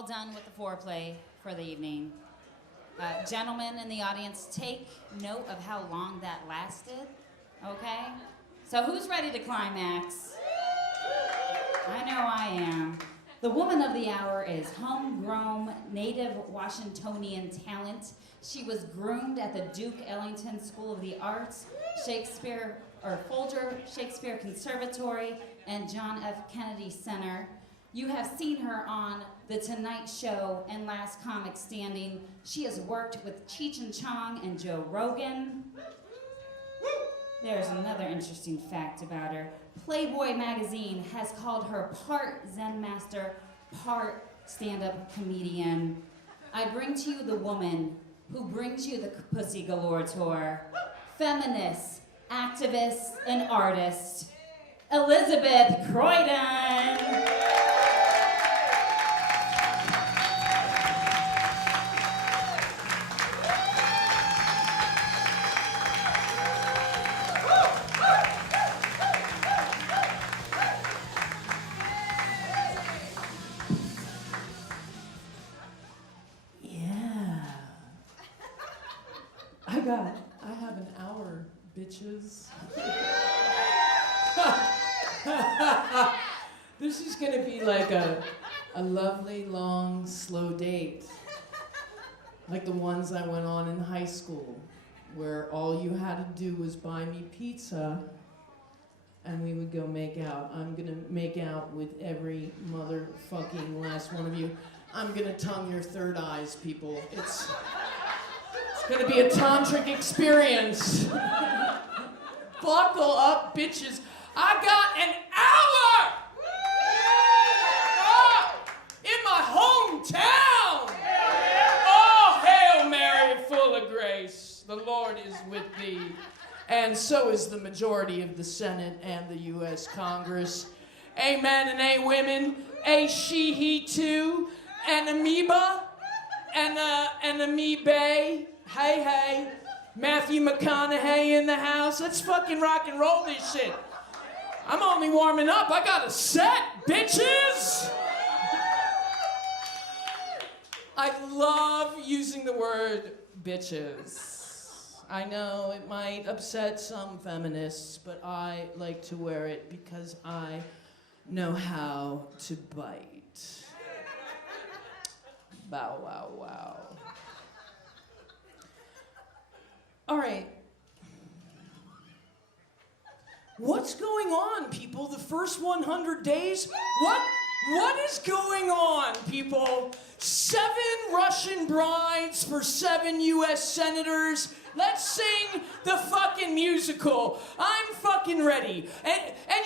all done with the foreplay for the evening. Gentlemen in the audience, take note of how long that lasted, okay? So who's ready to climax? I know I am. The woman of the hour is homegrown, native Washingtonian talent. She was groomed at the Duke Ellington School of the Arts, Folger Shakespeare Conservatory, and John F. Kennedy Center. You have seen her on The Tonight Show and Last Comic Standing. She has worked with Cheech and Chong and Joe Rogan. There's another interesting fact about her. Playboy magazine has called her part Zen master, part stand-up comedian. I bring to you the woman who brings you the Pussy Galore tour. Feminist, activist, and artist, Elizabeth Croydon. I have an hour, bitches. This is gonna be like a lovely, long, slow date. Like the ones I went on in high school, where all you had to do was buy me pizza and we would go make out. I'm gonna make out with every motherfucking last one of you. I'm gonna tongue your third eyes, people. It's gonna be a tantric experience. Buckle up, bitches. I got an hour in my hometown. Oh, Hail Mary, full of grace. The Lord is with thee. And so is the majority of the Senate and the U.S. Congress. Amen and a women, a she, he too, an amoeba, and amoeba. Hey, hey, Matthew McConaughey in the house. Let's fucking rock and roll this shit. I'm only warming up. I got a set, bitches. I love using the word bitches. I know it might upset some feminists, but I like to wear it because I know how to bite. Bow, wow, wow. All right. What's going on, people? The first 100 days? What is going on, people? 7 Russian brides for 7 U.S. senators. Let's sing the fucking musical. I'm fucking ready. And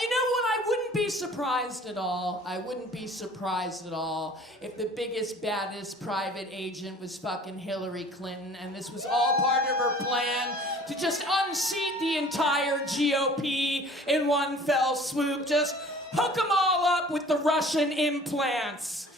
you know what? I wouldn't be surprised at all. I wouldn't be surprised at all if the biggest, baddest private agent was fucking Hillary Clinton and this was all part of her plan to just unseat the entire GOP in one fell swoop. Just hook them all up with the Russian implants.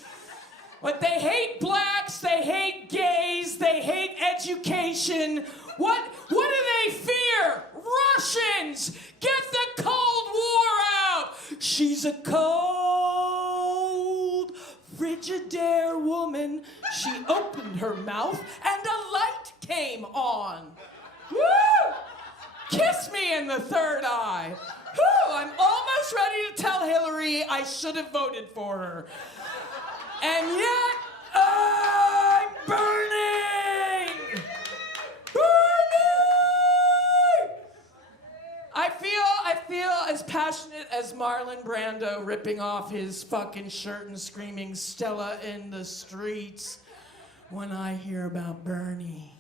But they hate blacks, they hate gays, they hate education. What do they fear? Russians! Get the Cold War out! She's a cold, Frigidaire woman. She opened her mouth and a light came on. Woo! Kiss me in the third eye. Woo! I'm almost ready to tell Hillary I should have voted for her. And yet, I'm burning! Burning! I feel as passionate as Marlon Brando ripping off his fucking shirt and screaming Stella in the streets when I hear about Bernie.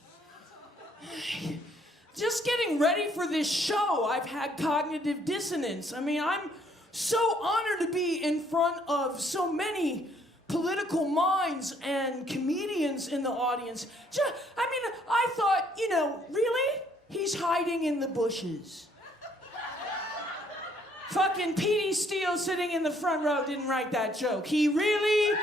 Just getting ready for this show, I've had cognitive dissonance. I mean, I'm so honored to be in front of so many political minds and comedians in the audience. I thought, really? He's hiding in the bushes. Fucking Petey Steele sitting in the front row didn't write that joke. He really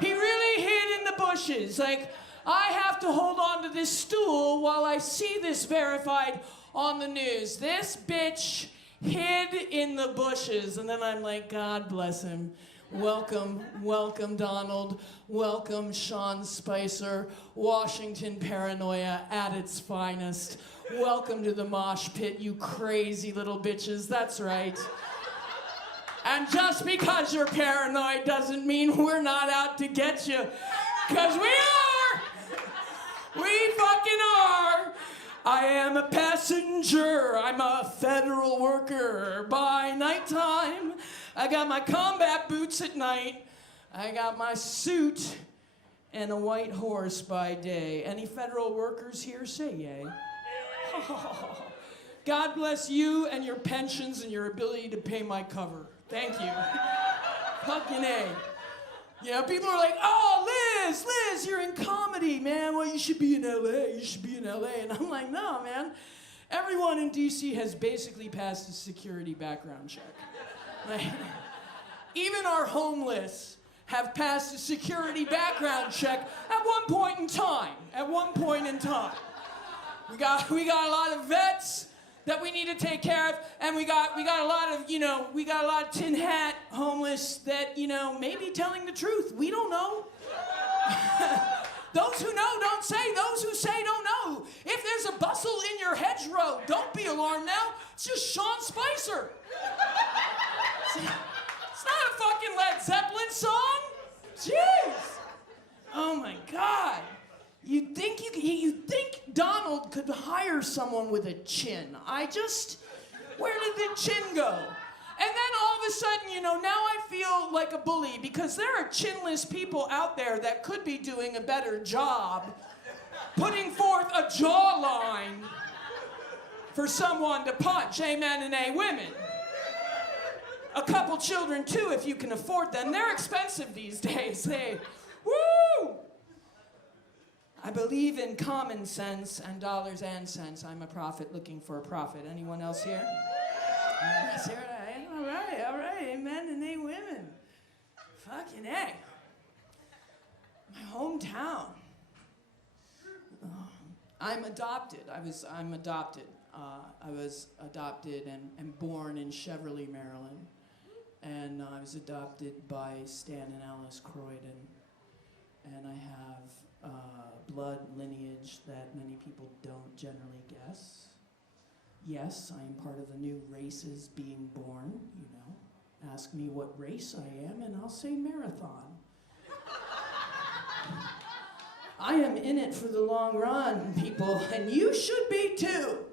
hid in the bushes. Like, I have to hold on to this stool while I see this verified on the news. This bitch hid in the bushes. And then I'm like, God bless him. Welcome, Donald. Welcome, Sean Spicer. Washington paranoia at its finest. Welcome to the mosh pit, you crazy little bitches. That's right. And just because you're paranoid doesn't mean we're not out to get you. Because we are! We fucking are! I am a passenger. I'm a federal worker by nighttime. I got my combat boots at night. I got my suit and a white horse by day. Any federal workers here? Say yay. God bless you and your pensions and your ability to pay my cover. Thank you. Fucking A. You know, people are like, oh, Liz, you're in comedy, man. Well, you should be in LA. And I'm like, no, man. Everyone in DC has basically passed a security background check. Like, even our homeless have passed a security background check at one point in time. We got a lot of vets that we need to take care of, and we got a lot of tin hat homeless that, may be telling the truth. We don't know. Those who know don't say. Those who say don't know. If there's a bustle in your hedgerow, don't be alarmed now. It's just Sean Spicer. It's not a fucking Led Zeppelin song. Jeez. Oh my God. You think Donald could hire someone with a chin? Where did the chin go? And then all of a sudden, now I feel like a bully because there are chinless people out there that could be doing a better job putting forth a jawline for someone to punch, amen and a women. A couple children too, if you can afford them. They're expensive these days. Woo! I believe in common sense and dollars and cents. I'm a prophet looking for a profit. Anyone else here? All right, amen and a women. Fucking A. My hometown. I'm adopted. I'm adopted. I was adopted and born in Cheverly, Maryland. And I was adopted by Stan and Alice Croydon. And I have blood lineage that many people don't generally guess. Yes, I am part of the new races being born, Ask me what race I am, and I'll say marathon. I am in it for the long run, people, and you should be too.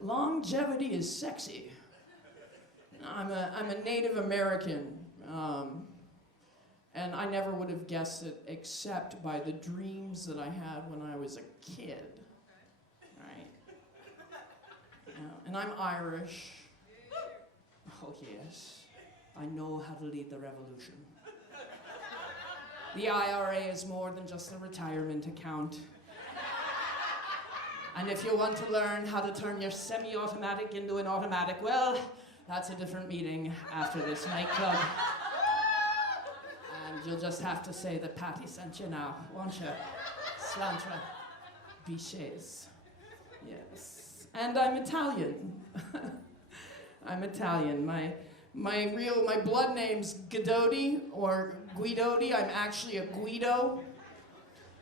Longevity is sexy. I'm a Native American, and I never would have guessed it except by the dreams that I had when I was a kid. Right? And I'm Irish. Oh yes, I know how to lead the revolution. The IRA is more than just a retirement account. And if you want to learn how to turn your semi-automatic into an automatic, well, that's a different meeting after this nightclub. And you'll just have to say that Patty sent you now, won't you? Slantra. Biches. Yes. And I'm Italian. I'm Italian. My blood name's Guidotti or Guidotti. I'm actually a Guido.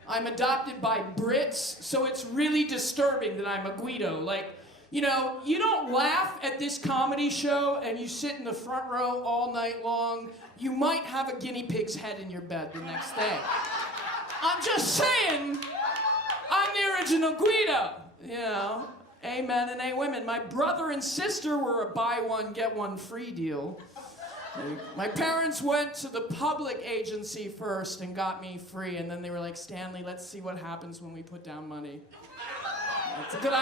I'm adopted by Brits, so it's really disturbing that I'm a Guido. Like, you don't laugh at this comedy show and you sit in the front row all night long. You might have a guinea pig's head in your bed the next day. I'm just saying, I'm the original Guido, Amen and a women. My brother and sister were a buy one, get one free deal. My parents went to the public agency first and got me free, and then they were like, Stanley, let's see what happens when we put down money. It's a good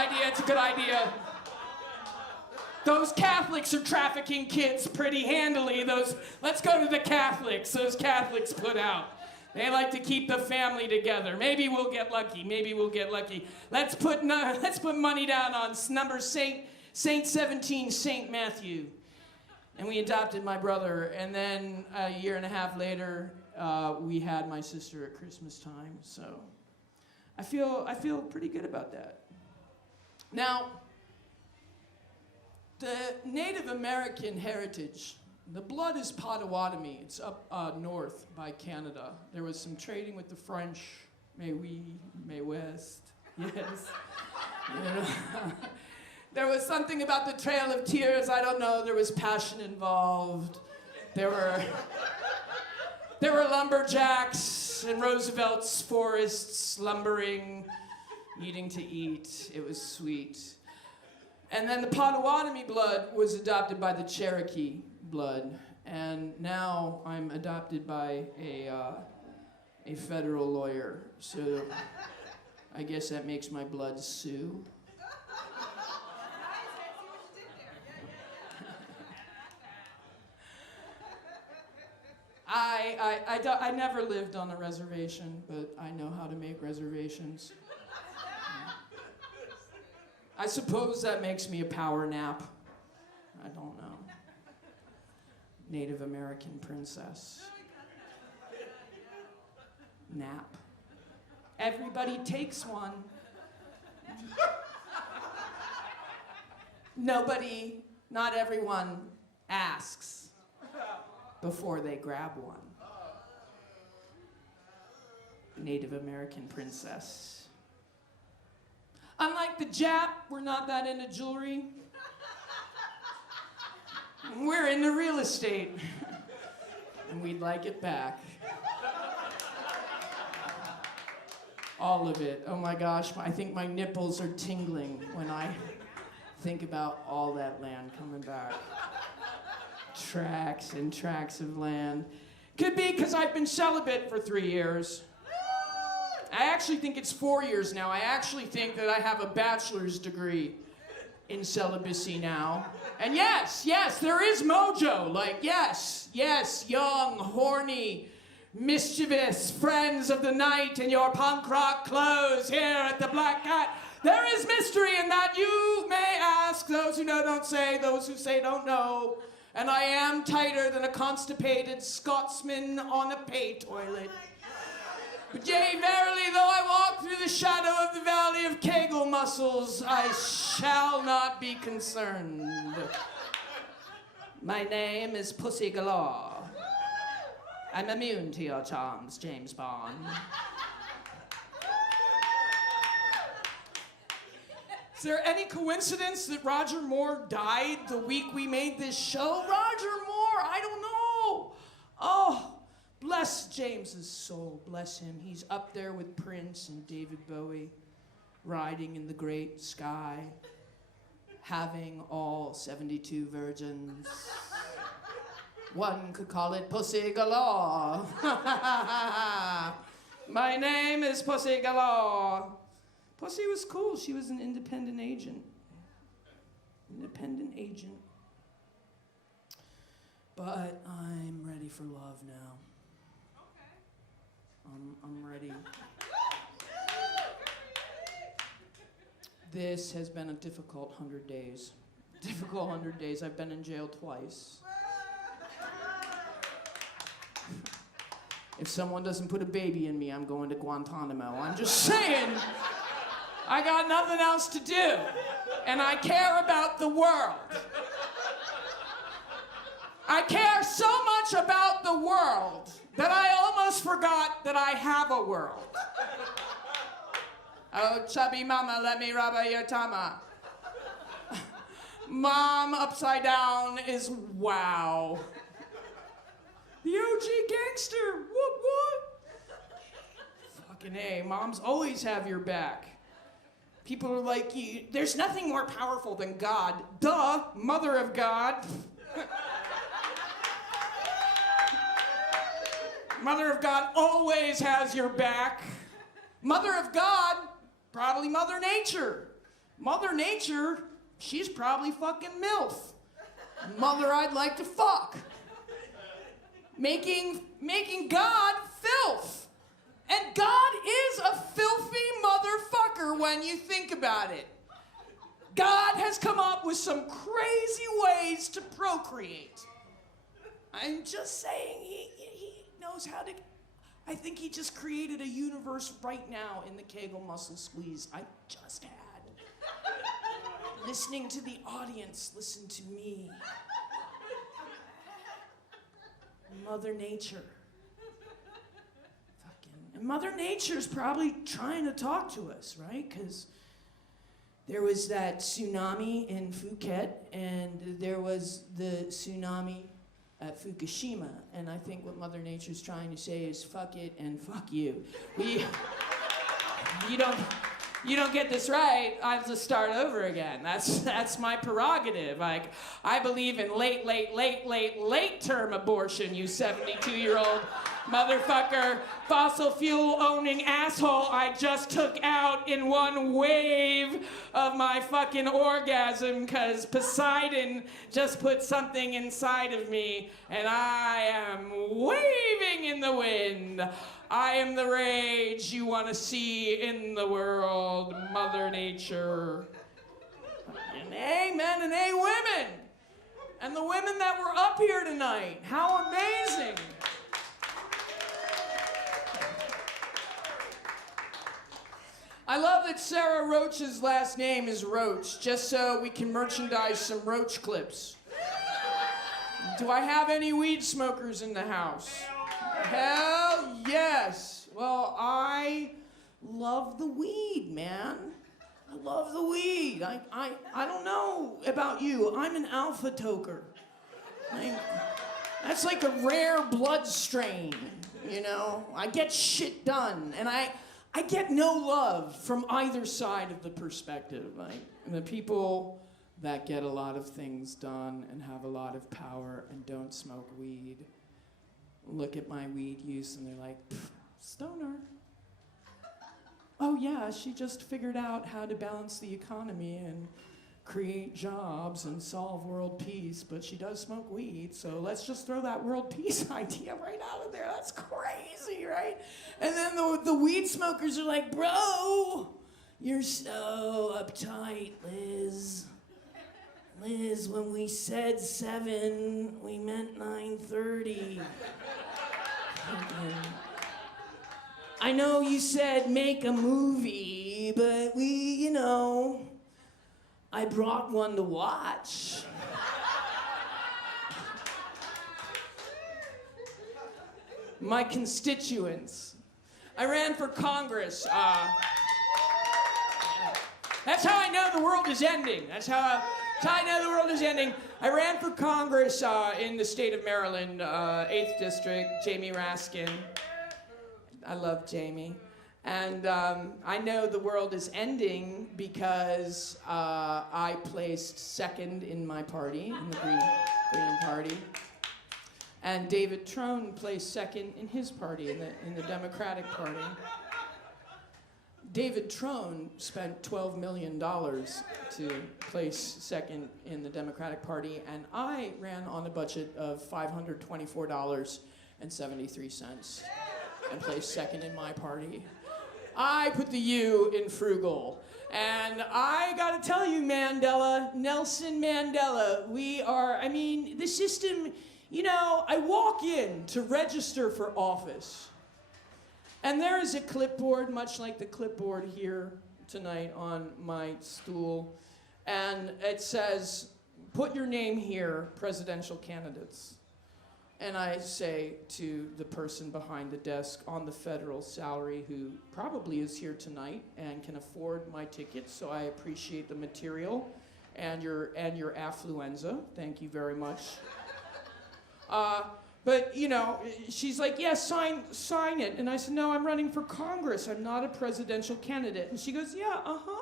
idea. Those Catholics are trafficking kids pretty handily. Let's go to the Catholics. Those Catholics put out. They like to keep the family together. Maybe we'll get lucky. Let's put money down on number Saint 17, Saint Matthew. And we adopted my brother, and then a year and a half later, we had my sister at Christmas time. So I feel pretty good about that. Now, the Native American heritage The blood is Potawatomi. It's up north by Canada. There was some trading with the French. May we, may West. Yes. You know. There was something about the Trail of Tears. I don't know. There was passion involved. There were lumberjacks in Roosevelt's forests, lumbering, needing to eat. It was sweet. And then the Potawatomi blood was adopted by the Cherokee blood, and now I'm adopted by a federal lawyer. So I guess that makes my blood Sioux. I never lived on a reservation, but I know how to make reservations. I suppose that makes me a power nap. I don't know. Native American princess. Nap. Everybody takes one. Nobody, not everyone, asks before they grab one. Native American princess. Unlike the Jap, we're not that into jewelry. We're into real estate. And we'd like it back. All of it. Oh my gosh, I think my nipples are tingling when I think about all that land coming back. Tracts and tracts of land. Could be because I've been celibate for 3 years. I actually think it's 4 years now. I actually think that I have a bachelor's degree in celibacy now. And yes, there is mojo. Like, yes, young, horny, mischievous friends of the night in your punk rock clothes here at the Black Cat. There is mystery in that, you may ask. Those who know don't say, those who say don't know. And I am tighter than a constipated Scotsman on a pay toilet. But yea, verily, though I walk through the shadow of the valley of Kegel muscles, I shall not be concerned. My name is Pussy Galore. I'm immune to your charms, James Bond. Is there any coincidence that Roger Moore died the week we made this show? Roger Moore, I don't know. Oh, bless James's soul, bless him. He's up there with Prince and David Bowie, riding in the great sky, having all 72 virgins. One could call it Pussy Galore. My name is Pussy Galore. Pussy was cool. She was an independent agent. Independent agent. But I'm ready for love now. I'm ready. This has been a difficult 100 days. Difficult 100 days. I've been in jail twice. If someone doesn't put a baby in me, I'm going to Guantanamo. I'm just saying. I got nothing else to do. And I care about the world. I care so much about the world that I almost forgot that I have a world. Oh, chubby mama, let me rub your tama. Mom upside down is wow. The OG gangster, what? Fucking A, moms always have your back. People are like, there's nothing more powerful than God. Duh, mother of God. Mother of God always has your back. Mother of God, probably Mother Nature. Mother Nature, she's probably fucking MILF. Mother I'd like to fuck. Making God filth. And God is a filthy motherfucker when you think about it. God has come up with some crazy ways to procreate. I'm just saying, he knows how to... I think he just created a universe right now in the Kegel muscle squeeze I just had. Listening to the audience, listen to me. Mother Nature. And Mother Nature's probably trying to talk to us, right? Because there was that tsunami in Phuket, and there was the tsunami at Fukushima. And I think what Mother Nature's trying to say is, fuck it and fuck you. You don't get this right, I'll just start over again. That's my prerogative. Like, I believe in late term abortion, you 72-year-old motherfucker, fossil fuel owning asshole I just took out in one wave of my fucking orgasm because Poseidon just put something inside of me and I am waving in the wind. I am the rage you want to see in the world, Mother Nature. And amen and a women. And the women that were up here tonight. How amazing. I love that Sarah Roach's last name is Roach, just so we can merchandise some Roach clips. Do I have any weed smokers in the house? Hell yes. Well, I love the weed, man. I love the weed. I don't know about you. I'm an alpha toker. That's like a rare blood strain, you know? I get shit done, and I get no love from either side of the perspective. Like, the people that get a lot of things done and have a lot of power and don't smoke weed look at my weed use and they're like, stoner. Oh yeah, she just figured out how to balance the economy and create jobs and solve world peace, but she does smoke weed, so let's just throw that world peace idea right out of there. That's crazy, right? And then the weed smokers are like, bro, you're so uptight, Liz. Liz, when we said 7, we meant 9:30. I know you said make a movie, but I brought one to watch. My constituents. I ran for Congress. That's how I know the world is ending. That's how I know the world is ending. I ran for Congress in the state of Maryland, 8th District, Jamie Raskin. I love Jamie. And I know the world is ending because I placed second in my party, in the Green Party. And David Trone placed second in his party, in the Democratic Party. David Trone spent $12 million to place second in the Democratic Party, and I ran on a budget of $524.73 and placed second in my party. I put the U in frugal. And I gotta tell you, Nelson Mandela, the system, I walk in to register for office. And there is a clipboard, much like the clipboard here tonight on my stool. And it says, put your name here, presidential candidates. And I say to the person behind the desk on the federal salary who probably is here tonight and can afford my tickets, so I appreciate the material and your affluenza. Thank you very much. But, she's like, yeah, sign it. And I said, no, I'm running for Congress. I'm not a presidential candidate. And she goes, yeah, uh-huh.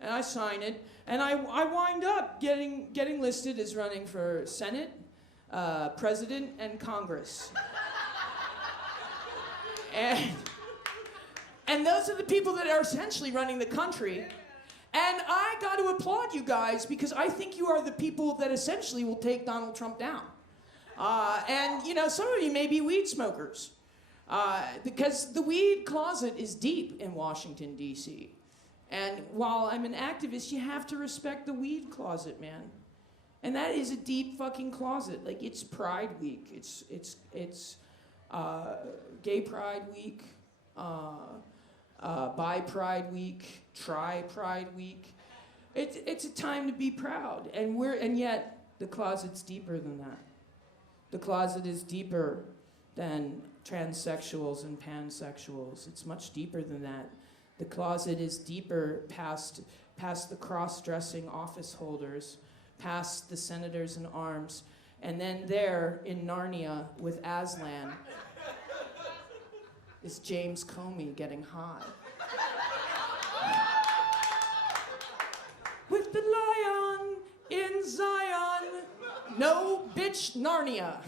And I sign it. And I wind up getting listed as running for Senate, President, and Congress. And those are the people that are essentially running the country. And I got to applaud you guys because I think you are the people that essentially will take Donald Trump down. Some of you may be weed smokers because the weed closet is deep in Washington, D.C. And while I'm an activist, you have to respect the weed closet, man. And that is a deep fucking closet. Like, it's Pride Week. It's Gay Pride Week, Bi Pride Week, Tri Pride Week. It's a time to be proud. And yet the closet's deeper than that. The closet is deeper than transsexuals and pansexuals. It's much deeper than that. The closet is deeper past the cross-dressing office holders, past the senators in arms, and then there in Narnia with Aslan is James Comey getting high. With the lion in Zion. No, bitch, Narnia.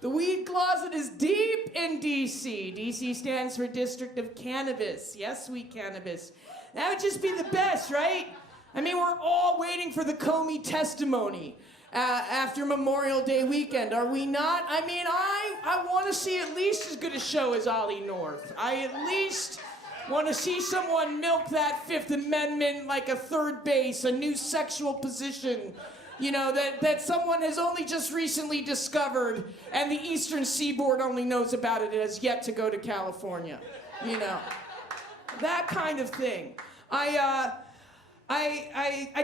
The weed closet is deep in DC. DC stands for District of Cannabis. Yes, sweet cannabis. That would just be the best, right? I mean, we're all waiting for the Comey testimony after Memorial Day weekend, are we not? I mean, I want to see at least as good a show as Ollie North. I at least want to see someone milk that Fifth Amendment like a third base, a new sexual position. You know, that someone has only just recently discovered, and the Eastern Seaboard only knows about it and has yet to go to California. You know, that kind of thing. I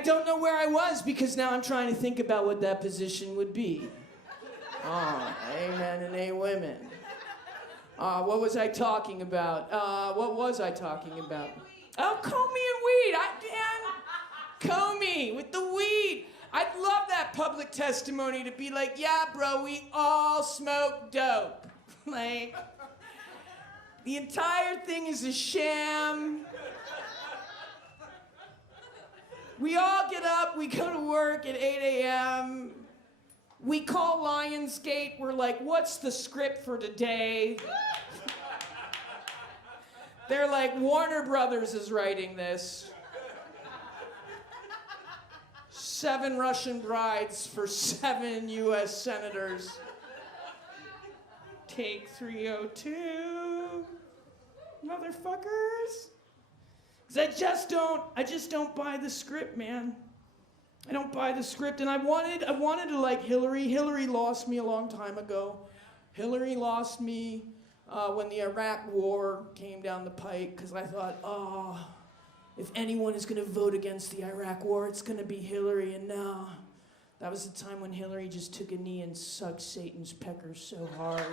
don't know where I was because now I'm trying to think about what that position would be. Oh, amen and a women. What was I talking about? Oh, Comey and weed. Comey with the weed. I'd love that public testimony to be like, yeah, bro, we all smoke dope. Like, the entire thing is a sham. We all get up, we go to work at 8 a.m. We call Lionsgate, we're like, what's the script for today? They're like, Warner Brothers is writing this. 7 Russian brides for 7 U.S. senators. Take 302, motherfuckers. 'Cause I just don't buy the script, man. I don't buy the script, and I wanted to like Hillary. Hillary lost me a long time ago. Hillary lost me when the Iraq War came down the pike, because I thought, oh, if anyone is going to vote against the Iraq War, it's going to be Hillary. And no, that was the time when Hillary just took a knee and sucked Satan's pecker so hard.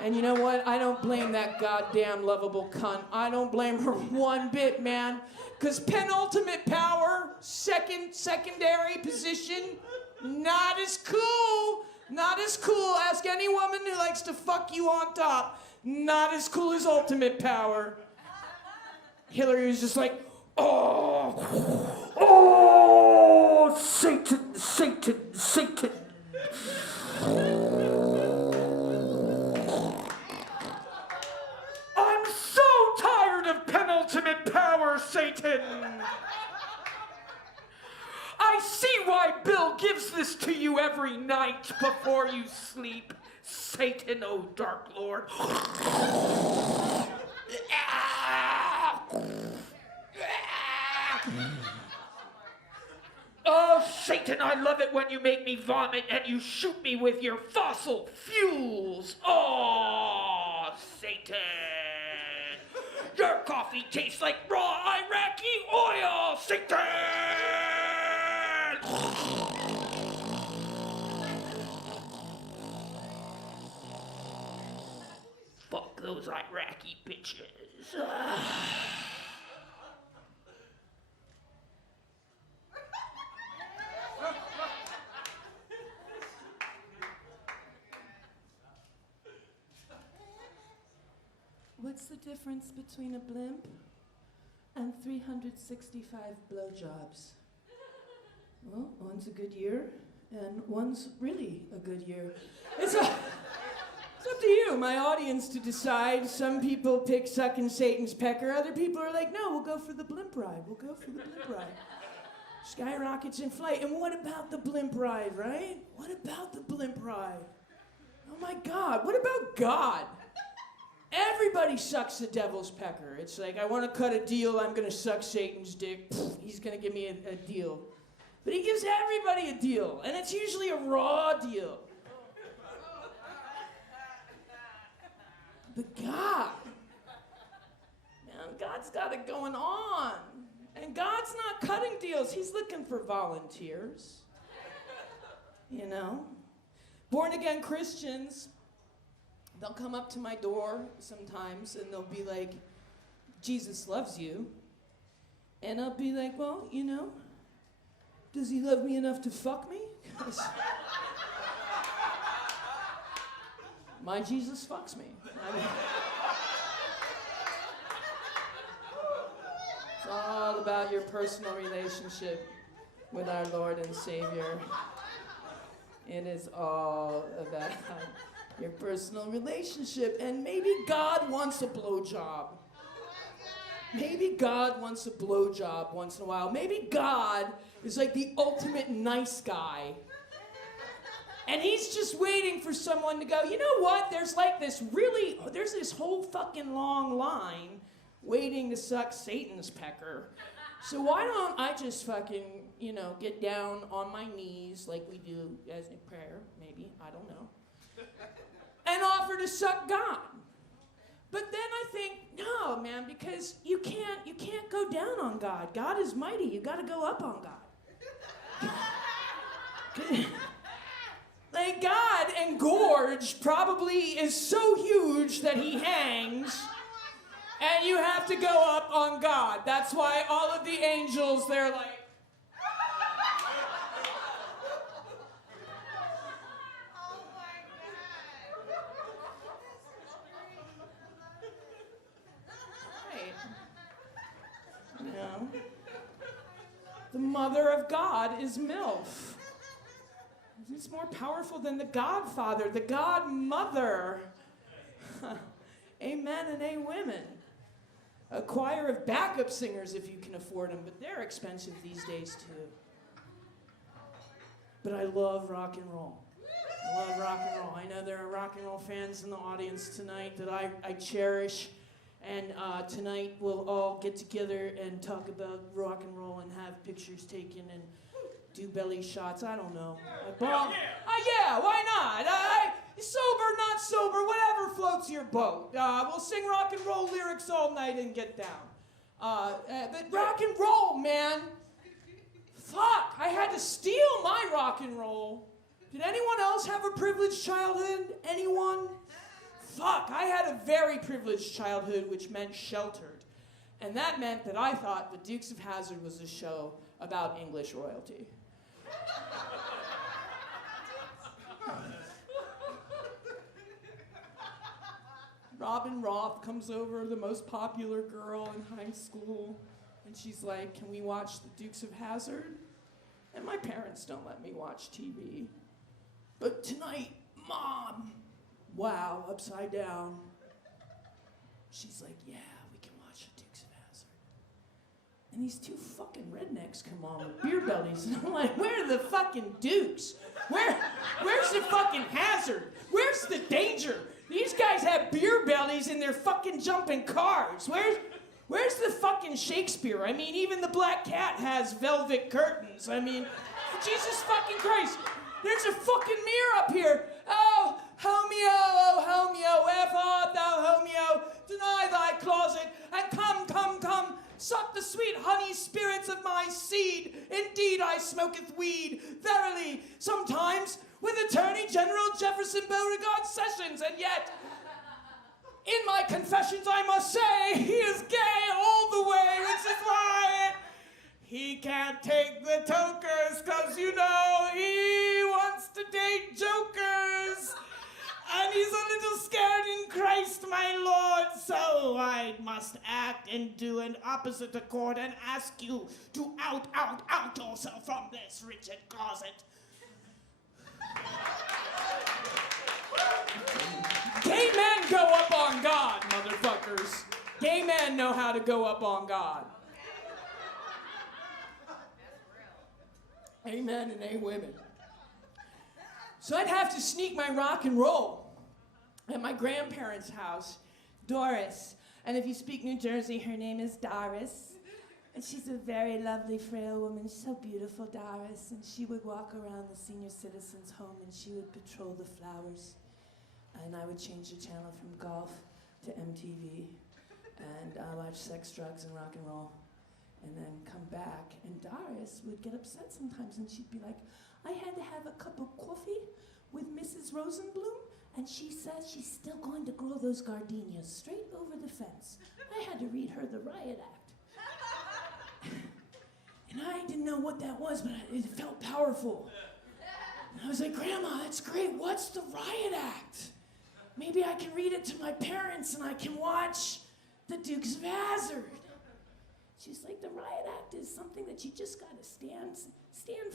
And you know what? I don't blame that goddamn lovable cunt. I don't blame her one bit, man. Because penultimate power, secondary position, not as cool. Not as cool. Ask any woman who likes to fuck you on top. Not as cool as ultimate power. Hillary was just like, oh, Satan, Satan, Satan. I'm so tired of penultimate power, Satan. I see why Bill gives this to you every night before you sleep, Satan, oh Dark Lord. Oh, Satan, I love it when you make me vomit and you shoot me with your fossil fuels. Oh, Satan. Your coffee tastes like raw Iraqi oil, Satan. Fuck those Iraqi bitches. What's the difference between a blimp and 365 blowjobs? Well, one's a good year, and one's really a good year. It's up to you, my audience, to decide. Some people pick sucking Satan's pecker. Other people are like, no, we'll go for the blimp ride. We'll go for the blimp ride. Skyrockets in flight. And what about the blimp ride, right? What about the blimp ride? Oh my God, what about God? Everybody sucks the devil's pecker. It's like, I want to cut a deal, I'm going to suck Satan's dick. He's going to give me a deal. But he gives everybody a deal, and it's usually a raw deal. But God, man, God's got it going on. And God's not cutting deals, he's looking for volunteers. you know? Born again Christians, they'll come up to my door sometimes and they'll be like, Jesus loves you. And I'll be like, well, you know, does he love me enough to fuck me? 'Cause my Jesus fucks me. I mean, it's all about your personal relationship with our Lord and Savior. It is all about your personal relationship. And maybe God wants a blowjob. Maybe God wants a blowjob once in a while. Maybe God is like the ultimate nice guy. And he's just waiting for someone to go, you know what? There's this whole fucking long line waiting to suck Satan's pecker. So why don't I just fucking, you know, get down on my knees like we do as a prayer, maybe, I don't know, and offer to suck God. But then I think, no, man, because you can't go down on God. God is mighty. You got to go up on God. Like, God engorged probably is so huge that he hangs, and you have to go up on God. That's why all of the angels, they're like, you know, the mother of God is MILF. It's more powerful than the Godfather, the Godmother. Amen and amen. A choir of backup singers if you can afford them, but they're expensive these days too. But I love rock and roll. I love rock and roll. I know there are rock and roll fans in the audience tonight that I cherish. And tonight we'll all get together and talk about rock and roll and have pictures taken and do belly shots. I don't know. Yeah, why not? Sober, not sober, whatever floats your boat. We'll sing rock and roll lyrics all night and get down. But rock and roll, man. Fuck, I had to steal my rock and roll. Did anyone else have a privileged childhood? Anyone? Fuck, I had a very privileged childhood, which meant sheltered. And that meant that I thought the Dukes of Hazzard was a show about English royalty. Robin Roth comes over, the most popular girl in high school, and she's like, can we watch the Dukes of Hazzard? And my parents don't let me watch TV. But tonight, Mom, wow, upside down. She's like, yeah, we can watch the Dukes of Hazzard. And these two fucking rednecks come on with beer bellies, and I'm like, where are the fucking Dukes? Where's the fucking Hazzard? Where's the danger? These guys have beer bellies and they're fucking jumping cars. Where's the fucking Shakespeare? I mean, even the Black Cat has velvet curtains. I mean, Jesus fucking Christ. There's a fucking mirror up here. Oh, Homeo, wherefore art thou, Homeo? Deny thy closet, and come, suck the sweet honey spirits of my seed. Indeed, I smoketh weed, verily, sometimes with Attorney General Jefferson Beauregard Sessions, and yet, in my confessions, I must say, he is gay all the way, which is why he can't take the tokers, 'cause you know he wants to date jokers. And he's a little scared in Christ, my Lord, so I must act and do an opposite accord and ask you to out yourself from this wretched closet. Gay men go up on God, motherfuckers. Gay men know how to go up on God. Amen and amen. So I'd have to sneak my rock and roll at my grandparents' house, Doris. And if you speak New Jersey, her name is Doris. And she's a very lovely, frail woman. She's so beautiful, Doris. And she would walk around the senior citizens' home and she would patrol the flowers. And I would change the channel from golf to MTV. And watch sex, drugs, and rock and roll. And then come back. And Doris would get upset sometimes and she'd be like, I had to have a cup of coffee with Mrs. Rosenblum, and she says she's still going to grow those gardenias straight over the fence. I had to read her the Riot Act. And I didn't know what that was, but it felt powerful. And I was like, Grandma, that's great. What's the Riot Act? Maybe I can read it to my parents and I can watch the Dukes of Hazzard. She's like, the Riot Act is something that you just gotta stand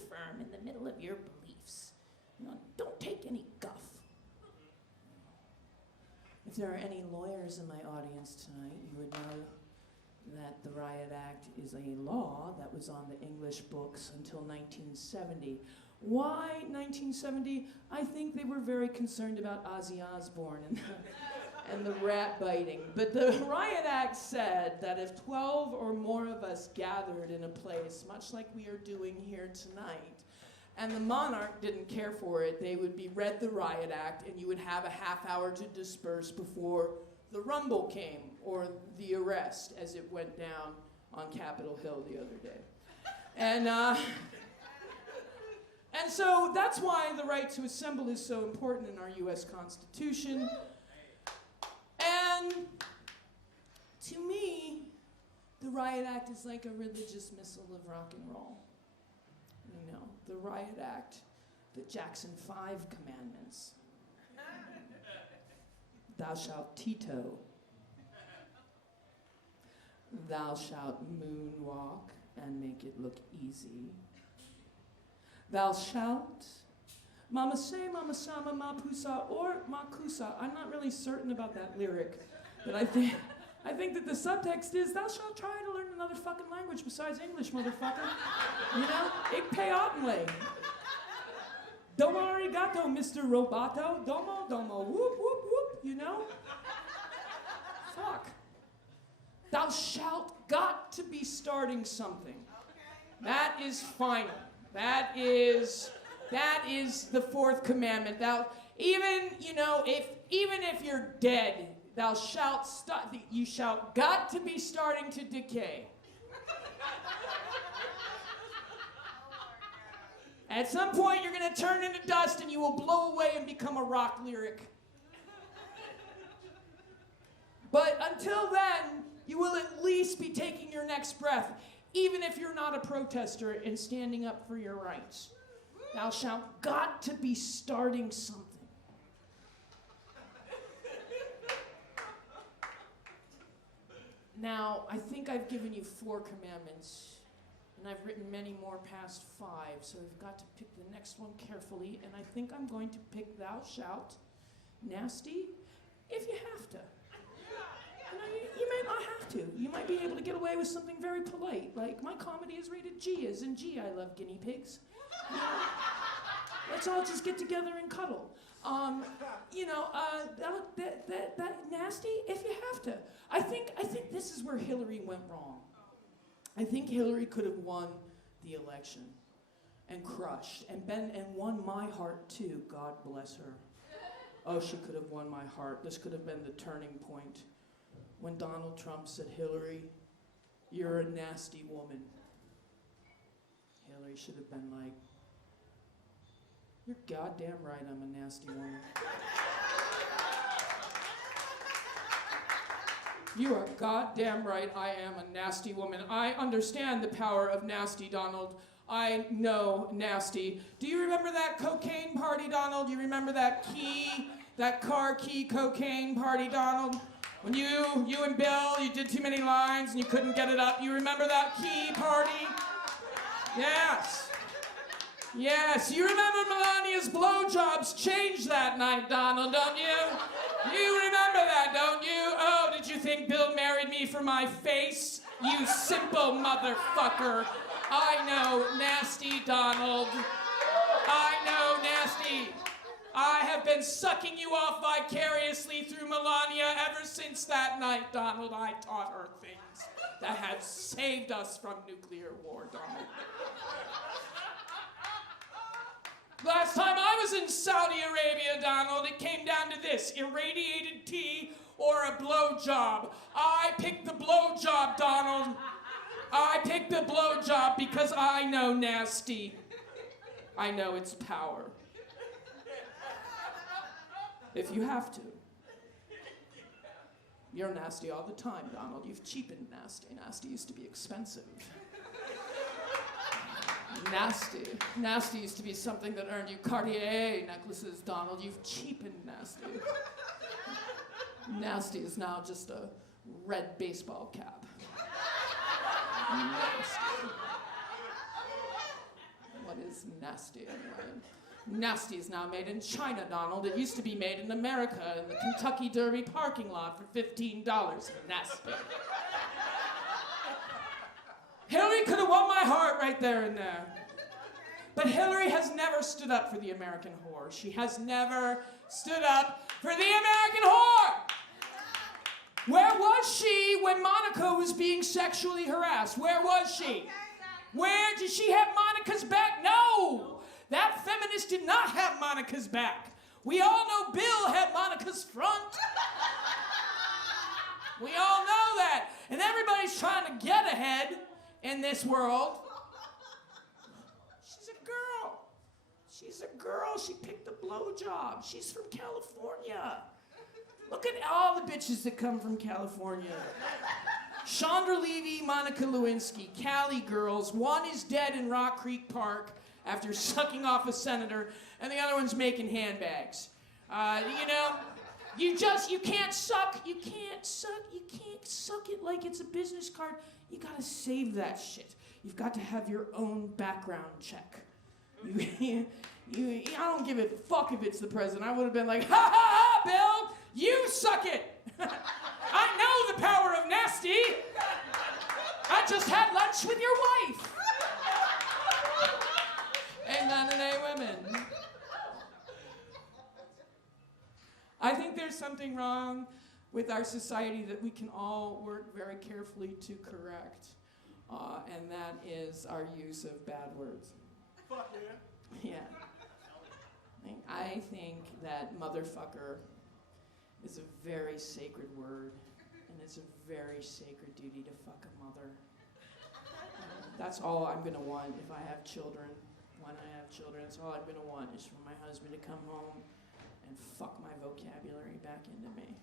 firm in the middle of your beliefs. You know, don't take any guff. If there are any lawyers in my audience tonight, you would know that the Riot Act is a law that was on the English books until 1970. Why 1970? I think they were very concerned about Ozzy Osbourne and the rat biting. But the Riot Act said that if 12 or more of us gathered in a place, much like we are doing here tonight, and the monarch didn't care for it, they would be read the Riot Act and you would have a half hour to disperse before the rumble came, or the arrest, as it went down on Capitol Hill the other day. And so that's why the right to assemble is so important in our US Constitution. And to me, the Riot Act is like a religious missile of rock and roll. You know, the Riot Act, the Jackson 5 commandments. Thou shalt Tito. Thou shalt moonwalk and make it look easy. Thou shalt mama say, mama sama, ma pusa, or ma kusa. I'm not really certain about that lyric, but I think that the subtext is, thou shalt try to learn another fucking language besides English, motherfucker. You know? Ik pay outlay. Domo arigato, Mr. Roboto. Domo, domo, whoop, whoop, whoop, you know? Fuck. Thou shalt got to be starting something. That is final. That is the fourth commandment. Even if you're dead, you shalt got to be starting to decay. At some point, you're going to turn into dust and you will blow away and become a rock lyric. But until then, you will at least be taking your next breath, even if you're not a protester and standing up for your rights. Thou shalt got to be starting something. Now, I think I've given you 4 commandments, and I've written many more past 5, so I've got to pick the next one carefully, and I think I'm going to pick thou shalt nasty if you have to. You know, you may not have to. You might be able to get away with something very polite, like my comedy is rated G, as in G, I love guinea pigs. You know, let's all just get together and cuddle. That nasty if you have to. I think this is where Hillary went wrong. I think Hillary could have won the election and crushed and won my heart too. God bless her. Oh, she could have won my heart. This could have been the turning point. When Donald Trump said, Hillary, you're a nasty woman. Hillary should have been like, you're goddamn right, I'm a nasty woman. You are goddamn right, I am a nasty woman. I understand the power of nasty, Donald. I know nasty. Do you remember that cocaine party, Donald? Do you remember that car key cocaine party, Donald? When you and Bill, you did too many lines and you couldn't get it up. You remember that key party? Yes. Yes, you remember Melania's blowjobs changed that night, Donald, don't you? You remember that, don't you? Oh, did you think Bill married me for my face? You simple motherfucker. I know nasty, Donald. I know nasty. I have been sucking you off vicariously through Melania ever since that night, Donald. I taught her things that have saved us from nuclear war, Donald. Last time I was in Saudi Arabia, Donald, it came down to this: irradiated tea or a blowjob. I picked the blowjob, Donald. I picked the blowjob because I know nasty. I know it's power. If you have to. You're nasty all the time, Donald. You've cheapened nasty. Nasty used to be expensive. Nasty used to be something that earned you Cartier necklaces, Donald. You've cheapened nasty. Nasty is now just a red baseball cap. Nasty. What is nasty anyway? Nasty is now made in China, Donald. It used to be made in America in the Kentucky Derby parking lot for $15. Nasty. Hillary could have won my heart right there and there. But Hillary has never stood up for the American whore. She has never stood up for the American whore. Where was she when Monica was being sexually harassed? Where was she? Where did she have Monica's back? No! That feminist did not have Monica's back. We all know Bill had Monica's front. We all know that. And everybody's trying to get ahead in this world. She's a girl. She's a girl. She picked a blowjob. She's from California. Look at all the bitches that come from California. Chandra Levy, Monica Lewinsky, Cali girls. One is dead in Rock Creek Park after sucking off a senator, and the other one's making handbags. You can't suck it like it's a business card. You gotta save that shit. You've got to have your own background check. I don't give a fuck if it's the president. I would have been like, ha ha ha, Bill, you suck it. I know the power of nasty. I just had lunch with your wife. Amen and amen. I think there's something wrong with our society that we can all work very carefully to correct, and that is our use of bad words. Fuck yeah. Yeah. I think that motherfucker is a very sacred word, and it's a very sacred duty to fuck a mother. That's all I'm gonna want if I have children. When I have children, that's all I'm gonna want is for my husband to come home and fuck my vocabulary back into me.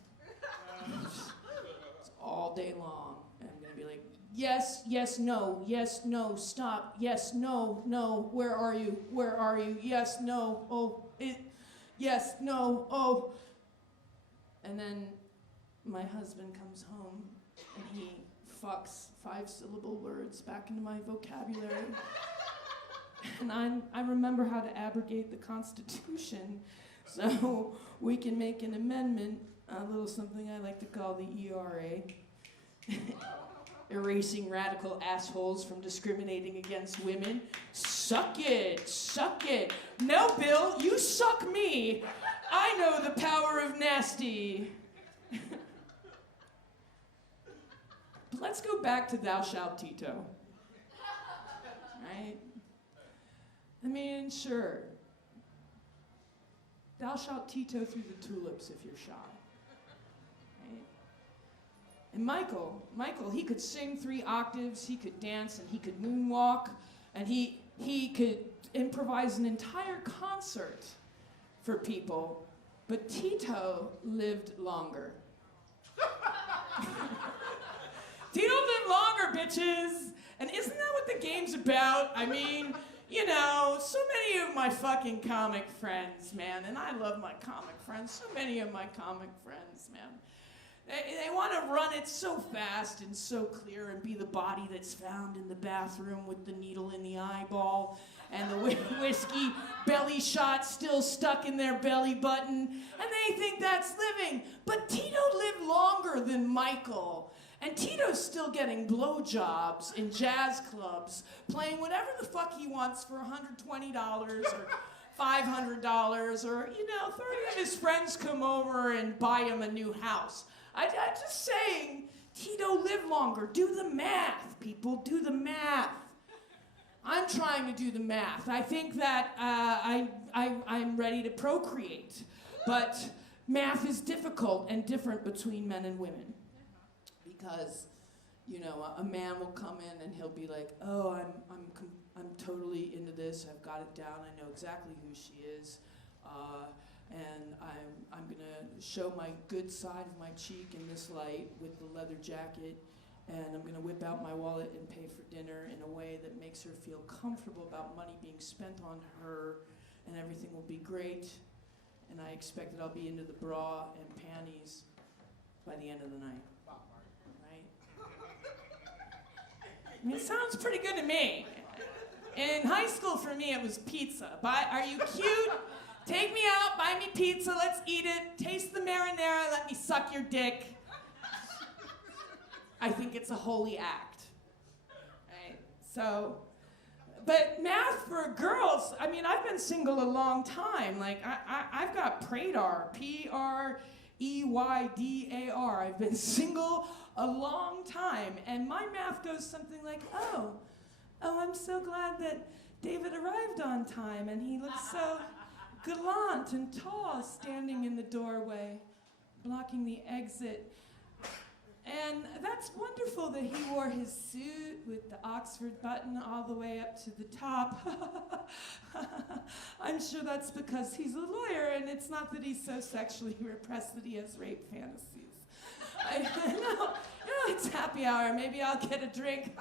It's all day long. And I'm gonna be like, yes, yes, no, yes, no, stop, yes, no, no, where are you, yes, no, oh, yes, no, oh. And then my husband comes home and he fucks 5-syllable words back into my vocabulary. And I remember how to abrogate the Constitution so we can make an amendment, a little something I like to call the ERA. Erasing radical assholes from discriminating against women. Suck it, suck it. No, Bill, you suck me. I know the power of nasty. But let's go back to thou shalt Tito. Right? I mean, sure. Thou shalt Tito through the tulips if you're shy. Right? And Michael, he could sing 3 octaves, he could dance, and he could moonwalk, and he could improvise an entire concert for people, but Tito lived longer. Tito lived longer, bitches! And isn't that what the game's about? I mean, you know, so many of my fucking comic friends, man, and I love my comic friends, so many of my comic friends, man. They want to run it so fast and so clear and be the body that's found in the bathroom with the needle in the eyeball and the whiskey belly shot still stuck in their belly button, and they think that's living. But Tito lived longer than Michael. And Tito's still getting blowjobs in jazz clubs, playing whatever the fuck he wants for $120 or $500, or, 30 of his friends come over and buy him a new house. I'm just saying, Tito lived longer. Do the math, people, do the math. I'm trying to do the math. I think that I'm ready to procreate, but math is difficult and different between men and women. Because you know, a man will come in and he'll be like, oh, I'm totally into this. I've got it down. I know exactly who she is. And I'm gonna show my good side of my cheek in this light with the leather jacket, and I'm gonna whip out my wallet and pay for dinner in a way that makes her feel comfortable about money being spent on her, and everything will be great. And I expect that I'll be into the bra and panties by the end of the night. Right? I mean, it sounds pretty good to me. In high school, for me, it was pizza. Are you cute? Take me out, buy me pizza, let's eat it, taste the marinara, let me suck your dick. I think it's a holy act, right? So, but math for girls, I mean, I've been single a long time. Like, I've got Praydar, P-R-E-Y-D-A-R. I've been single a long time, and my math goes something like, oh, I'm so glad that David arrived on time, and he looks so gallant and tall, standing in the doorway, blocking the exit. And that's wonderful that he wore his suit with the Oxford button all the way up to the top. I'm sure that's because he's a lawyer, and it's not that he's so sexually repressed that he has rape fantasies. No, it's happy hour. Maybe I'll get a drink.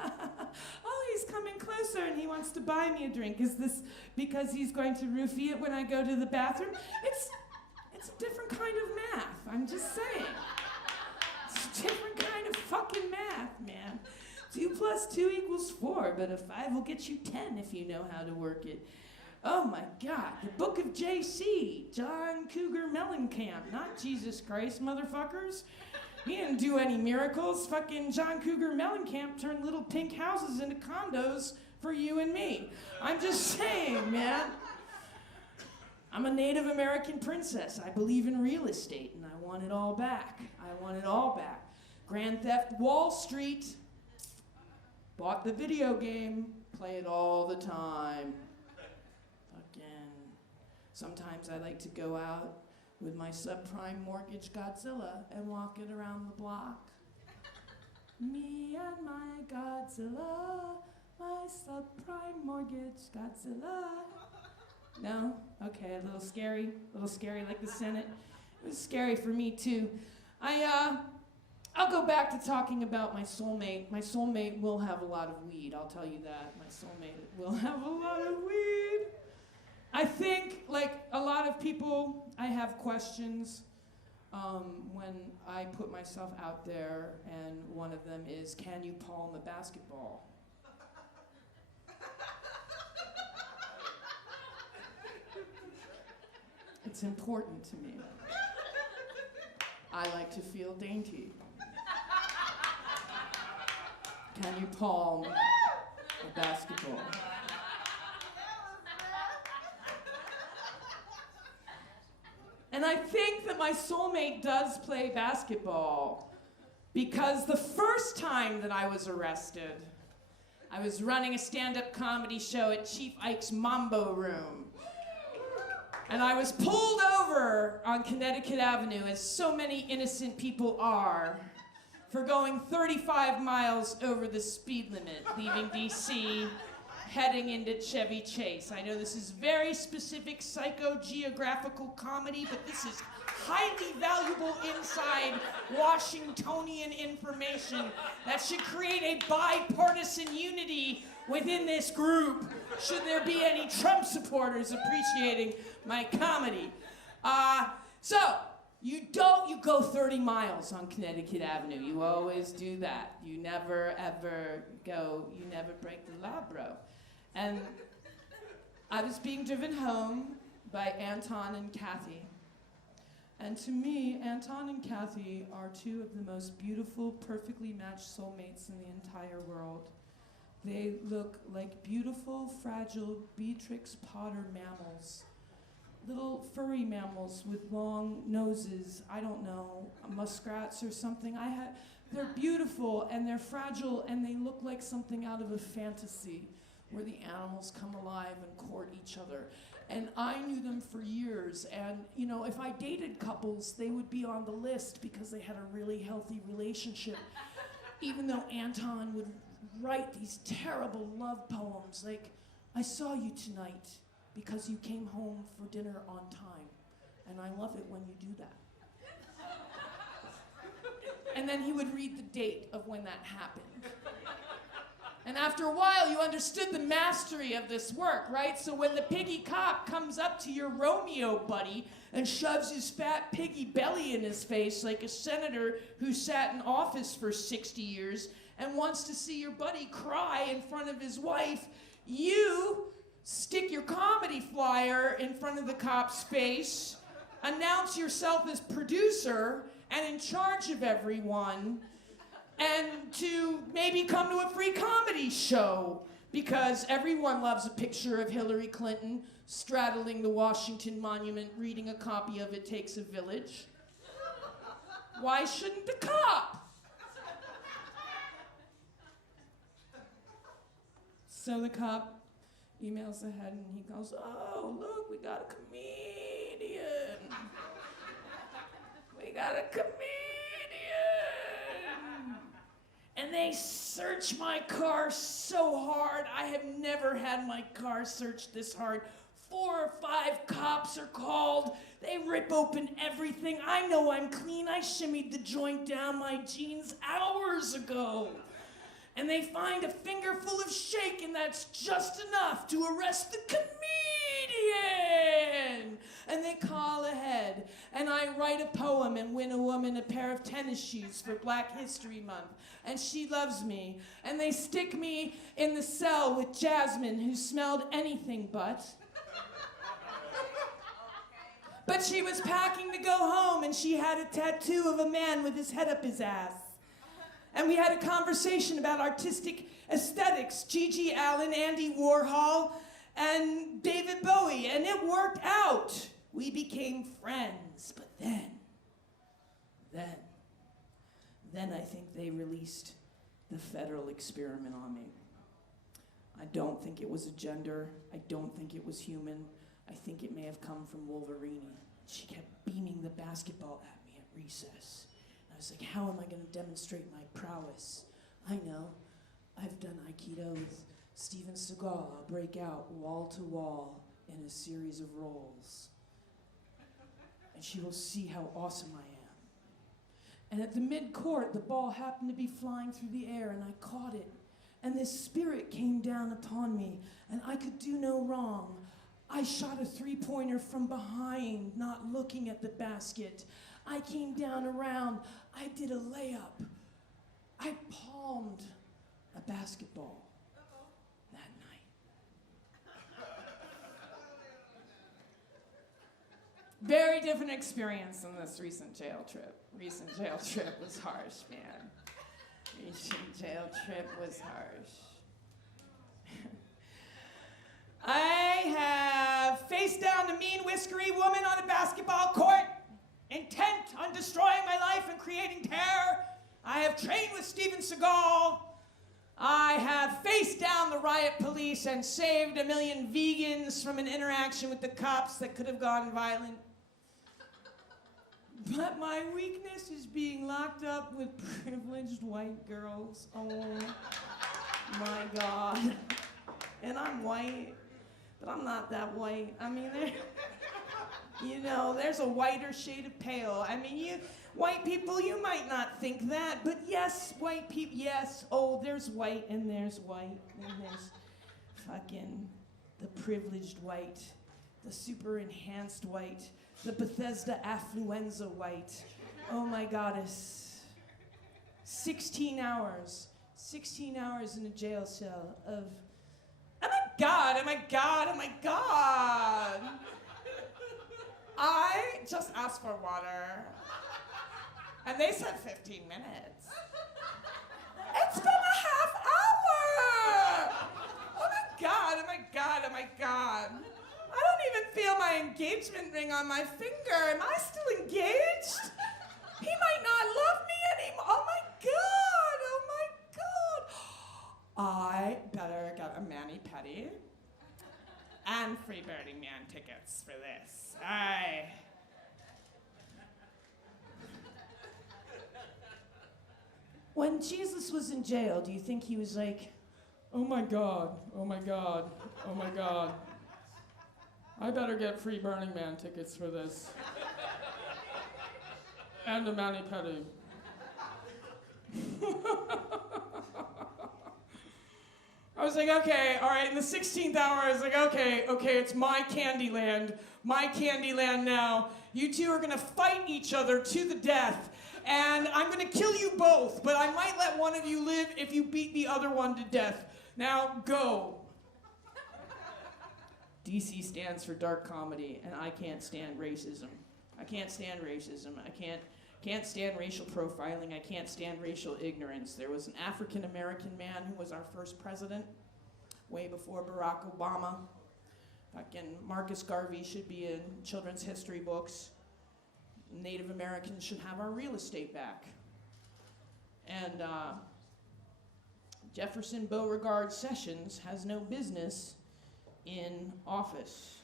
Oh, he's coming closer and he wants to buy me a drink. Is this because he's going to roofie it when I go to the bathroom? It's a different kind of math. I'm just saying. It's a different kind of fucking math, man. 2 + 2 = 4, but a 5 will get you 10 if you know how to work it. Oh my God, the Book of J.C., John Cougar Mellencamp, not Jesus Christ, motherfuckers. He didn't do any miracles. Fucking John Cougar Mellencamp turned little pink houses into condos for you and me. I'm just saying, man. I'm a Native American princess. I believe in real estate, and I want it all back. I want it all back. Grand Theft Wall Street. Bought the video game. Play it all the time. Sometimes I like to go out with my subprime mortgage Godzilla and walk it around the block. Me and my Godzilla, my subprime mortgage Godzilla. No? Okay, a little scary like the Senate. It was scary for me too. I'll go back to talking about my soulmate. My soulmate will have a lot of weed, I'll tell you that. My soulmate will have a lot of weed. I think, like a lot of people, I have questions when I put myself out there, and one of them is, can you palm a basketball? It's important to me. I like to feel dainty. Can you palm a basketball? And I think that my soulmate does play basketball, because the first time that I was arrested, I was running a stand-up comedy show at Chief Ike's Mambo Room. And I was pulled over on Connecticut Avenue, as so many innocent people are, for going 35 miles over the speed limit, leaving DC, heading into Chevy Chase. I know this is very specific psychogeographical comedy, but this is highly valuable inside Washingtonian information that should create a bipartisan unity within this group, should there be any Trump supporters appreciating my comedy. So, you go 30 miles on Connecticut Avenue. You always do that. You never break the law, bro. And I was being driven home by Anton and Kathy. And to me, Anton and Kathy are 2 of the most beautiful, perfectly matched soulmates in the entire world. They look like beautiful, fragile Beatrix Potter mammals. Little furry mammals with long noses, I don't know, muskrats or something. They're beautiful and they're fragile and they look like something out of a fantasy where the animals come alive and court each other. And I knew them for years, and you know, if I dated couples, they would be on the list because they had a really healthy relationship. Even though Anton would write these terrible love poems like, I saw you tonight because you came home for dinner on time, and I love it when you do that. And then he would read the date of when that happened. And after a while, you understood the mastery of this work, right? So when the piggy cop comes up to your Romeo buddy and shoves his fat piggy belly in his face like a senator who sat in office for 60 years and wants to see your buddy cry in front of his wife, you stick your comedy flyer in front of the cop's face, announce yourself as producer and in charge of everyone, and to maybe come to a free comedy show, because everyone loves a picture of Hillary Clinton straddling the Washington Monument reading a copy of It Takes a Village. Why shouldn't the cop? So the cop emails ahead and he goes, oh, look, we got a comedian. We got a comedian. And they search my car so hard. I have never had my car searched this hard. 4 or 5 cops are called. They rip open everything. I know I'm clean. I shimmied the joint down my jeans hours ago. And they find a finger full of shake, and that's just enough to arrest the comedian. And they call ahead, and I write a poem and win a woman a pair of tennis shoes for Black History Month, and she loves me. And they stick me in the cell with Jasmine, who smelled anything but. But she was packing to go home, and she had a tattoo of a man with his head up his ass. And we had a conversation about artistic aesthetics, Gigi Allen, Andy Warhol, and David Bowie, and it worked out. We became friends, but then I think they released the federal experiment on me. I don't think it was a gender. I don't think it was human. I think it may have come from Wolverine. She kept beaming the basketball at me at recess. I was like, how am I going to demonstrate my prowess? I know. I've done Aikido with Steven Seagal. I'll break out wall to wall in a series of rolls. And she will see how awesome I am. And at the mid-court, the ball happened to be flying through the air, and I caught it. And this spirit came down upon me, and I could do no wrong. I shot a three-pointer from behind, not looking at the basket. I came down around. I did a layup. I palmed a basketball that night. Very different experience than this recent jail trip. Recent jail trip was harsh, man. Recent jail trip was harsh. I have faced down a mean, whiskery woman on a basketball court, intent on destroying my life and creating terror. I have trained with Steven Seagal. I have faced down the riot police and saved 1 million vegans from an interaction with the cops that could have gone violent. But my weakness is being locked up with privileged white girls. Oh my God. And I'm white, but I'm not that white. I mean, there's a whiter shade of pale. I mean, white people, you might not think that, but yes, white people, yes. Oh, there's white and there's white and there's fucking the privileged white, the super enhanced white, the Bethesda affluenza white. Oh my goddess. 16 hours in a jail cell of, oh my God, oh my God, oh my God. I just asked for water, and they said 15 minutes. It's been a half hour. Oh my God, oh my God, oh my God. I don't even feel my engagement ring on my finger. Am I still engaged? He might not love me anymore. Oh my God, oh my God. I better get a mani-pedi and free Burning Man tickets for this. When when Jesus was in jail, do you think he was like, oh my God, oh my God, oh my God. I better get free Burning Man tickets for this. And a mani-pedi. I was like, okay, all right, in the 16th hour, I was like, okay, it's my Candyland now. You two are gonna fight each other to the death, and I'm gonna kill you both, but I might let one of you live if you beat the other one to death. Now, go. DC stands for dark comedy, and I can't stand racism. I can't stand racism. I can't stand racial profiling. I can't stand racial ignorance. There was an African American man who was our first president, way before Barack Obama. Fucking Marcus Garvey should be in children's history books. Native Americans should have our real estate back. And Jefferson Beauregard Sessions has no business in office.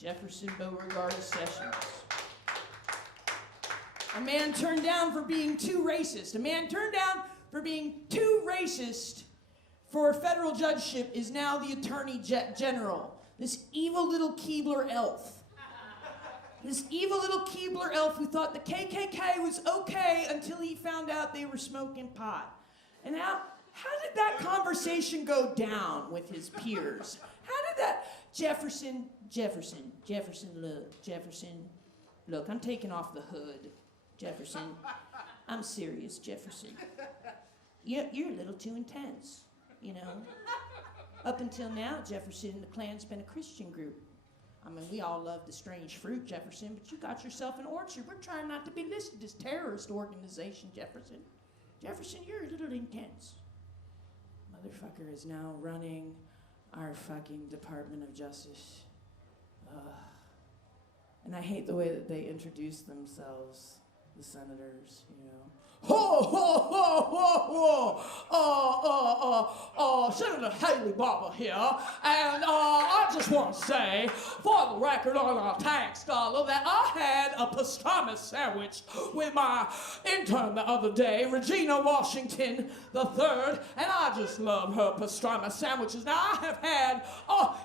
Jefferson Beauregard Sessions. A man turned down for being too racist. A man turned down for being too racist for a federal judgeship is now the Attorney General. This evil little Keebler elf. This evil little Keebler elf who thought the KKK was okay until he found out they were smoking pot. And how did that conversation go down with his peers? How did that Jefferson, look, I'm taking off the hood. Jefferson, I'm serious, Jefferson. You're a little too intense, you know. Up until now, Jefferson, the Klan's been a Christian group. I mean, we all love the strange fruit, Jefferson, but you got yourself an orchard. We're trying not to be listed as terrorist organization, Jefferson. Jefferson, you're a little intense. Motherfucker is now running our fucking Department of Justice. And I hate the way that they introduce themselves, the senators, you know. Senator Haley Barber here, and I just want to say, for the record on our tax dollar, that I had a pastrami sandwich with my intern the other day, Regina Washington III, and I just love her pastrami sandwiches. Now, I have had,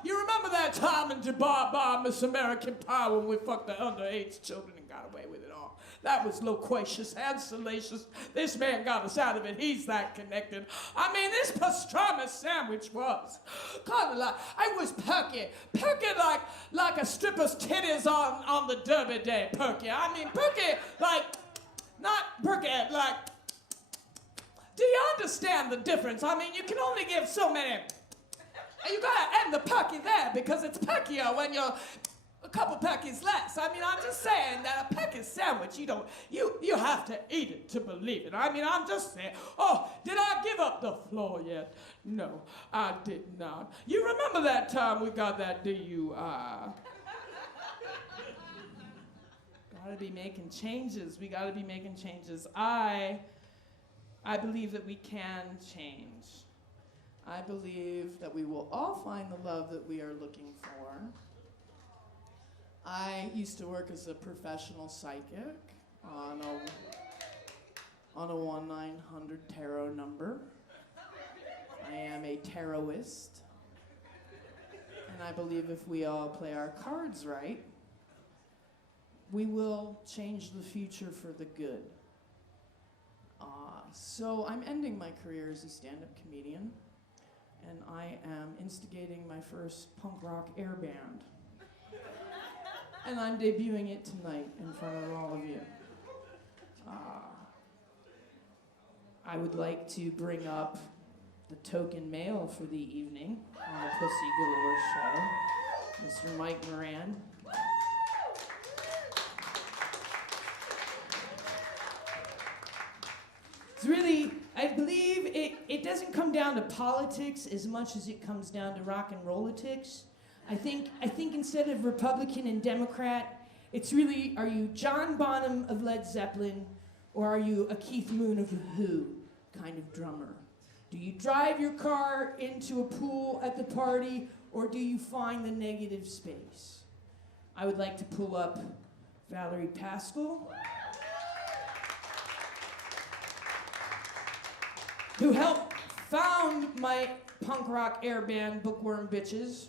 you remember that time in Dubai by Miss American Pie when we fucked the underage children and got away with it all? That was loquacious and salacious. This man got us out of it. He's that connected. I mean, this pastrami sandwich was kind of like, I was perky like a stripper's titties on the Derby Day, perky. I mean, perky like, not perky like, do you understand the difference? I mean, you can only give so many. You gotta end the perky there because it's perkier when you're a couple peckies less. I mean, I'm just saying that a pecky sandwich, you have to eat it to believe it. I mean, I'm just saying, did I give up the floor yet? No, I did not. You remember that time we got that DUI? Gotta be making changes. We gotta be making changes. I believe that we can change. I believe that we will all find the love that we are looking for. I used to work as a professional psychic on a 1-900 tarot number. I am a tarotist. And I believe if we all play our cards right, we will change the future for the good. So I'm ending my career as a stand-up comedian, and I am instigating my first punk rock air band. And I'm debuting it tonight in front of all of you. I would like to bring up the token male for the evening on the Pussy Galore show, Mr. Mike Moran. It's really, I believe it doesn't come down to politics as much as it comes down to rock and roll-itics. I think instead of Republican and Democrat, it's really, are you John Bonham of Led Zeppelin, or are you a Keith Moon of The Who kind of drummer? Do you drive your car into a pool at the party, or do you find the negative space? I would like to pull up Valerie Pascal. who helped found my punk rock air band, Bookworm Bitches,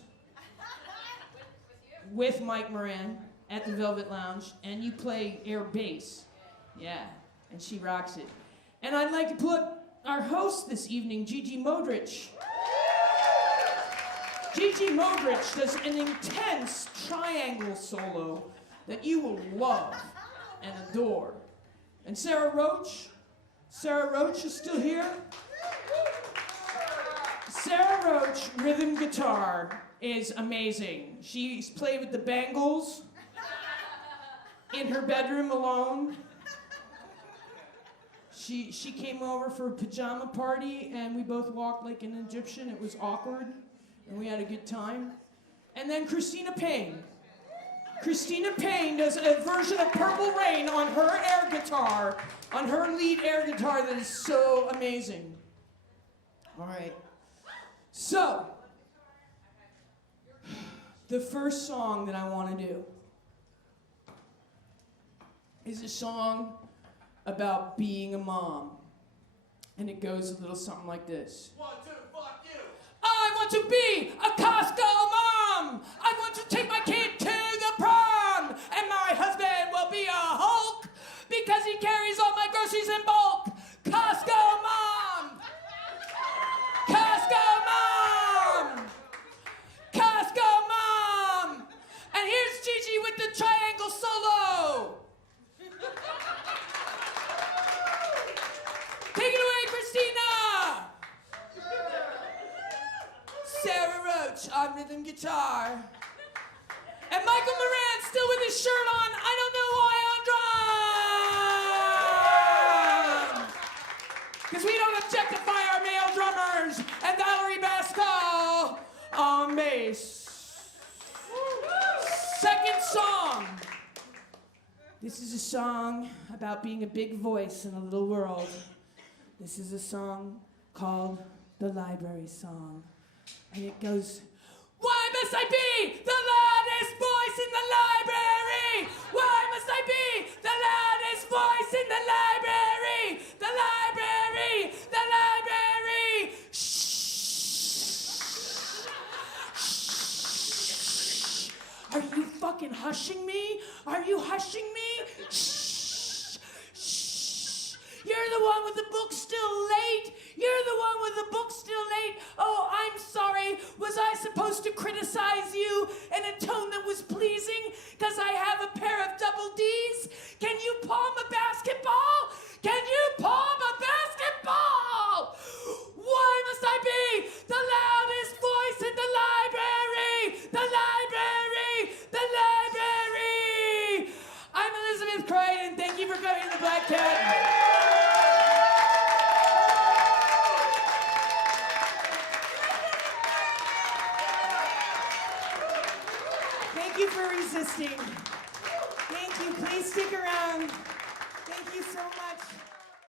with Mike Moran at the Velvet Lounge, and you play air bass. Yeah, and she rocks it. And I'd like to put our host this evening, Gigi Modric. Gigi Modric does an intense triangle solo that you will love and adore. And Sarah Roach is still here. Sarah Roach, rhythm guitar, is amazing. She's played with the Bangles in her bedroom alone. She came over for a pajama party and we both walked like an Egyptian. It was awkward and we had a good time. And then Christina Payne. Christina Payne does a version of Purple Rain on her air guitar, on her lead air guitar that is so amazing. All right. So, the first song that I want to do is a song about being a mom. And it goes a little something like this. 1, 2, fuck you. I want to be a Costco mom. I want to take my kid to the prom. And my husband will be a Hulk because he carries all my groceries in bulk. Costco mom. Costco mom. Costco mom. And here's Gigi with the triangle solo. Take it away, Christina! Sarah Roach on rhythm guitar. And Michael Moran still with his shirt on, I don't know why, on drums! Because we don't objectify our male drummers. And Valerie Bascal on bass. Second song. This is a song about being a big voice in a little world. This is a song called The Library Song. And it goes, why must I be the loudest voice in the library? Why must I be the loudest voice in the library? The library, the library. Shh. Shh. Are you fucking hushing me? Are you hushing me? Shh. Shh. You're the one with the book still late. You're the one with the book still late. Oh, I'm sorry. Was I supposed to criticize you in a tone that was pleasing? Because I have a pair of double Ds? Can you palm a basketball? Can you palm a basketball? Why must I be the loudest voice in the library? The library! The library! I'm Elizabeth Crichton. Thank you for coming to the Black Cat. Thank you for resisting. Thank you. Please stick around. Thank you so much.